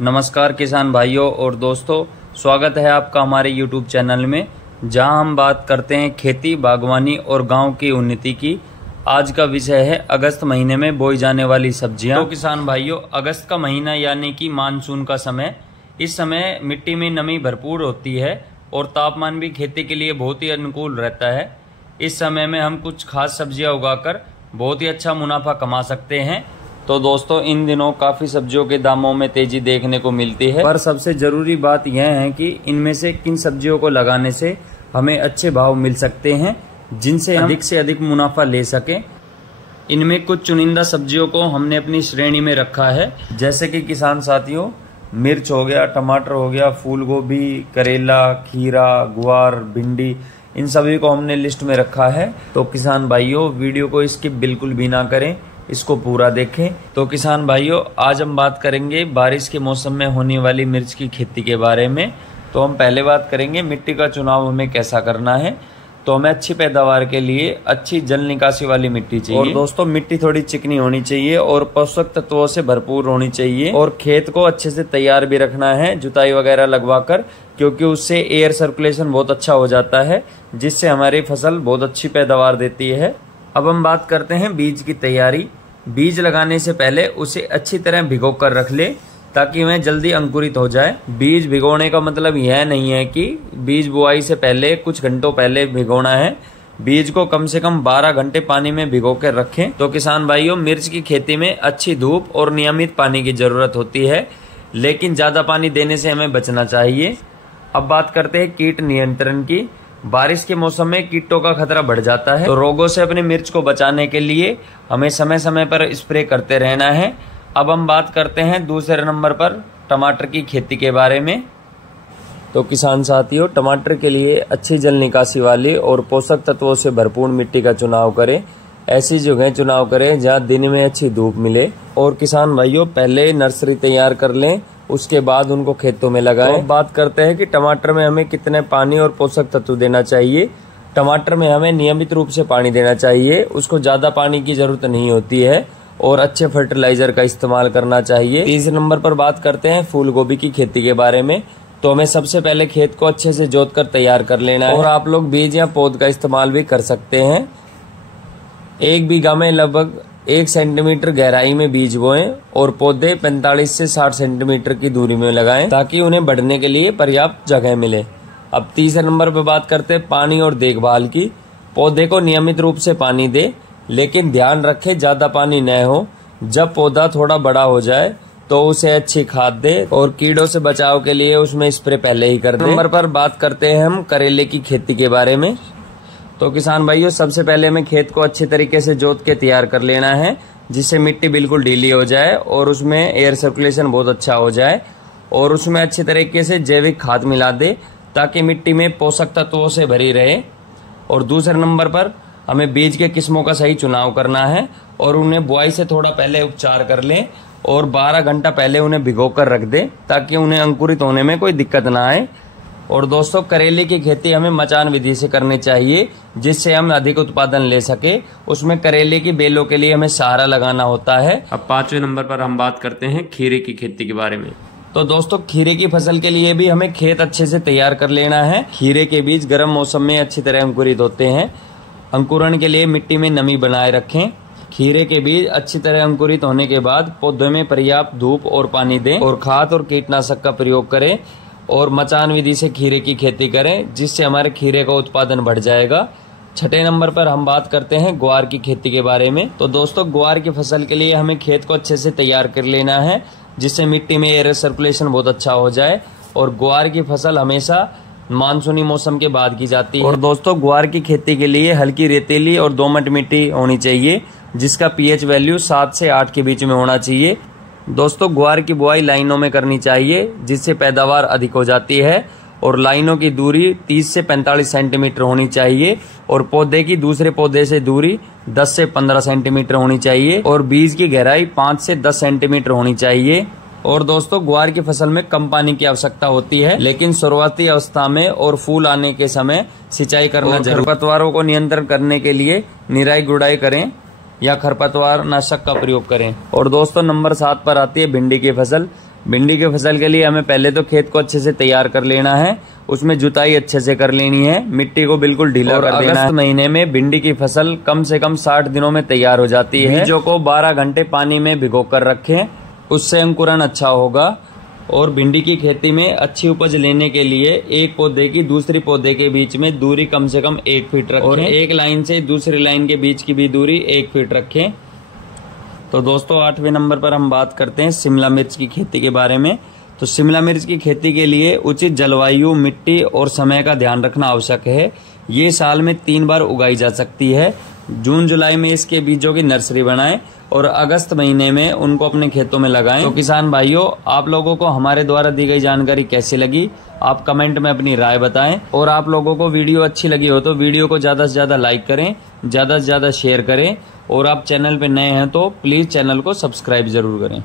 नमस्कार किसान भाइयों और दोस्तों, स्वागत है आपका हमारे YouTube चैनल में, जहां हम बात करते हैं खेती, बागवानी और गांव की उन्नति की। आज का विषय है अगस्त महीने में बोई जाने वाली सब्जियां। तो किसान भाइयों, अगस्त का महीना यानी कि मानसून का समय, इस समय मिट्टी में नमी भरपूर होती है और तापमान भी खेती के लिए बहुत ही अनुकूल रहता है। इस समय में हम कुछ खास सब्जियां उगाकर बहुत ही अच्छा मुनाफा कमा सकते हैं। तो दोस्तों, इन दिनों काफ़ी सब्जियों के दामों में तेजी देखने को मिलती है, पर सबसे ज़रूरी बात यह है कि इनमें से किन सब्जियों को लगाने से हमें अच्छे भाव मिल सकते हैं, जिनसे हम अधिक से अधिक मुनाफा ले सकें। इनमें कुछ चुनिंदा सब्जियों को हमने अपनी श्रेणी में रखा है, जैसे कि किसान साथियों, मिर्च हो गया, टमाटर हो गया, फूल गोभी, करेला, खीरा, गुआर, भिंडी, इन सभी को हमने लिस्ट में रखा है। तो किसान भाइयों, वीडियो को स्किप बिल्कुल भी ना करें, इसको पूरा देखें। तो किसान भाइयों, आज हम बात करेंगे बारिश के मौसम में होने वाली मिर्च की खेती के बारे में। तो हम पहले बात करेंगे मिट्टी का चुनाव हमें कैसा करना है। तो हमें अच्छी पैदावार के लिए अच्छी जल निकासी वाली मिट्टी चाहिए। और दोस्तों, मिट्टी थोड़ी चिकनी होनी चाहिए और पोषक तत्वों से भरपूर होनी चाहिए। और खेत को अच्छे से तैयार भी रखना है, जुताई वगैरह लगवाकर, क्योंकि उससे एयर सर्कुलेशन बहुत अच्छा हो जाता है, जिससे हमारी फसल बहुत अच्छी पैदावार देती है। अब हम बात करते हैं बीज की तैयारी। बीज लगाने से पहले उसे अच्छी तरह भिगो कर रख ले, ताकि वह जल्दी अंकुरित हो जाए। बीज भिगोने का मतलब यह नहीं है कि बीज बुआई से पहले कुछ घंटों पहले भिगोना है। बीज को कम से कम 12 घंटे पानी में भिगो कर रखें। तो किसान भाइयों, मिर्च की खेती में अच्छी धूप और नियमित पानी की जरूरत होती है, लेकिन ज्यादा पानी देने से हमें बचना चाहिए। अब बात करते हैं कीट नियंत्रण की। बारिश के मौसम में कीटों का खतरा बढ़ जाता है, तो रोगों से अपनी मिर्च को बचाने के लिए हमें समय समय पर स्प्रे करते रहना है। अब हम बात करते हैं दूसरे नंबर पर टमाटर की खेती के बारे में। तो किसान साथियों, टमाटर के लिए अच्छी जल निकासी वाली और पोषक तत्वों से भरपूर मिट्टी का चुनाव करें। ऐसी जगह चुनाव करें जहां दिन में अच्छी धूप मिले। और किसान भाइयों, पहले नर्सरी तैयार कर लें, उसके बाद उनको खेतों में लगाएं। तो बात करते हैं कि टमाटर में हमें कितने पानी और पोषक तत्व देना चाहिए। टमाटर में हमें नियमित रूप से पानी देना चाहिए, उसको ज्यादा पानी की जरूरत नहीं होती है, और अच्छे फर्टिलाइजर का इस्तेमाल करना चाहिए। तीसरे नंबर पर बात करते हैं फूल गोभी की खेती के बारे में। तो हमें सबसे पहले खेत को अच्छे से जोत कर तैयार कर लेना है, और आप लोग बीज या पौध का इस्तेमाल भी कर सकते हैं। 1 बीघा में लगभग 1 सेंटीमीटर गहराई में बीज बोएं और पौधे 45 से 60 सेंटीमीटर की दूरी में लगाएं, ताकि उन्हें बढ़ने के लिए पर्याप्त जगह मिले। अब तीसरे नंबर पर बात करते हैं पानी और देखभाल की। पौधे को नियमित रूप से पानी दे, लेकिन ध्यान रखें ज्यादा पानी न हो। जब पौधा थोड़ा बड़ा हो जाए तो उसे अच्छी खाद दे, और कीड़ों से बचाव के लिए उसमें स्प्रे पहले ही कर दे। नंबर पर बात करते हैं हम करेले की खेती के बारे में। तो किसान भाइयों, सबसे पहले हमें खेत को अच्छे तरीके से जोत के तैयार कर लेना है, जिससे मिट्टी बिल्कुल ढीली हो जाए और उसमें एयर सर्कुलेशन बहुत अच्छा हो जाए। और उसमें अच्छे तरीके से जैविक खाद मिला दे, ताकि मिट्टी में पोषक तत्वों से भरी रहे। और दूसरे नंबर पर हमें बीज के किस्मों का सही चुनाव करना है, और उन्हें बुआई से थोड़ा पहले उपचार कर लें, और 12 घंटा पहले उन्हें भिगो कर रख दें, ताकि उन्हें अंकुरित होने में कोई दिक्कत ना आए। और दोस्तों, करेले की खेती हमें मचान विधि से करनी चाहिए, जिससे हम अधिक उत्पादन ले सके। उसमें करेले की बेलों के लिए हमें सहारा लगाना होता है। अब 5वें नंबर पर हम बात करते हैं खीरे की खेती के बारे में। तो दोस्तों, खीरे की फसल के लिए भी हमें खेत अच्छे से तैयार कर लेना है। खीरे के बीज गर्म मौसम में अच्छी तरह अंकुरित होते हैं। अंकुरण के लिए मिट्टी में नमी बनाए रखें। खीरे के बीज अच्छी तरह अंकुरित होने के बाद पौधों में पर्याप्त धूप और पानी दें, और खाद और कीटनाशक का प्रयोग करें, और मचान विधि से खीरे की खेती करें, जिससे हमारे खीरे का उत्पादन बढ़ जाएगा। 6ठे नंबर पर हम बात करते हैं ग्वार की खेती के बारे में। तो दोस्तों, ग्वार की फसल के लिए हमें खेत को अच्छे से तैयार कर लेना है, जिससे मिट्टी में एयर सर्कुलेशन बहुत अच्छा हो जाए। और ग्वार की फसल हमेशा मानसूनी मौसम के बाद की जाती है। और दोस्तों, ग्वार की खेती के लिए हल्की रेतीली और दोमट मिट्टी होनी चाहिए, जिसका pH वैल्यू 7 से 8 के बीच में होना चाहिए। दोस्तों, ग्वार की बुआई लाइनों में करनी चाहिए, जिससे पैदावार अधिक हो जाती है। और लाइनों की दूरी 30 से 45 सेंटीमीटर होनी चाहिए, और पौधे की दूसरे पौधे से दूरी 10 से 15 सेंटीमीटर होनी चाहिए, और बीज की गहराई 5 से 10 सेंटीमीटर होनी चाहिए। और दोस्तों, ग्वार की फसल में कम पानी की आवश्यकता होती है, लेकिन शुरुआती अवस्था में और फूल आने के समय सिंचाई करना जरूरी। खरपतवारों को नियंत्रण करने के लिए निराई गुड़ाई करें या खरपतवार नाशक का प्रयोग करें। और दोस्तों, नंबर 7 पर आती है भिंडी की फसल। भिंडी की फसल के लिए हमें पहले तो खेत को अच्छे से तैयार कर लेना है, उसमें जुताई अच्छे से कर लेनी है, मिट्टी को बिल्कुल ढीला कर देना है। अगस्त महीने में भिंडी की फसल कम से कम 60 दिनों में तैयार हो जाती है। बीजों को 12 घंटे पानी में भिगो कर रखें, उससे अंकुरन अच्छा होगा। और भिंडी की खेती में अच्छी उपज लेने के लिए एक पौधे की दूसरी पौधे के बीच में दूरी कम से कम 1 फीट रखें और एक लाइन से दूसरी लाइन के बीच की भी दूरी 1 फीट रखें। तो दोस्तों 8वें नंबर पर हम बात करते हैं शिमला मिर्च की खेती के बारे में। तो शिमला मिर्च की खेती के लिए उचित जलवायु, मिट्टी और समय का ध्यान रखना आवश्यक है। ये साल में 3 बार उगाई जा सकती है। जून जुलाई में इसके बीजों की नर्सरी बनाएं और अगस्त महीने में उनको अपने खेतों में लगाएं। तो किसान भाइयों, आप लोगों को हमारे द्वारा दी गई जानकारी कैसी लगी, आप कमेंट में अपनी राय बताएं। और आप लोगों को वीडियो अच्छी लगी हो तो वीडियो को ज्यादा से ज्यादा लाइक करें, ज्यादा से ज्यादा शेयर करें। और आप चैनल पे नए हैं तो प्लीज चैनल को सब्सक्राइब जरूर करें।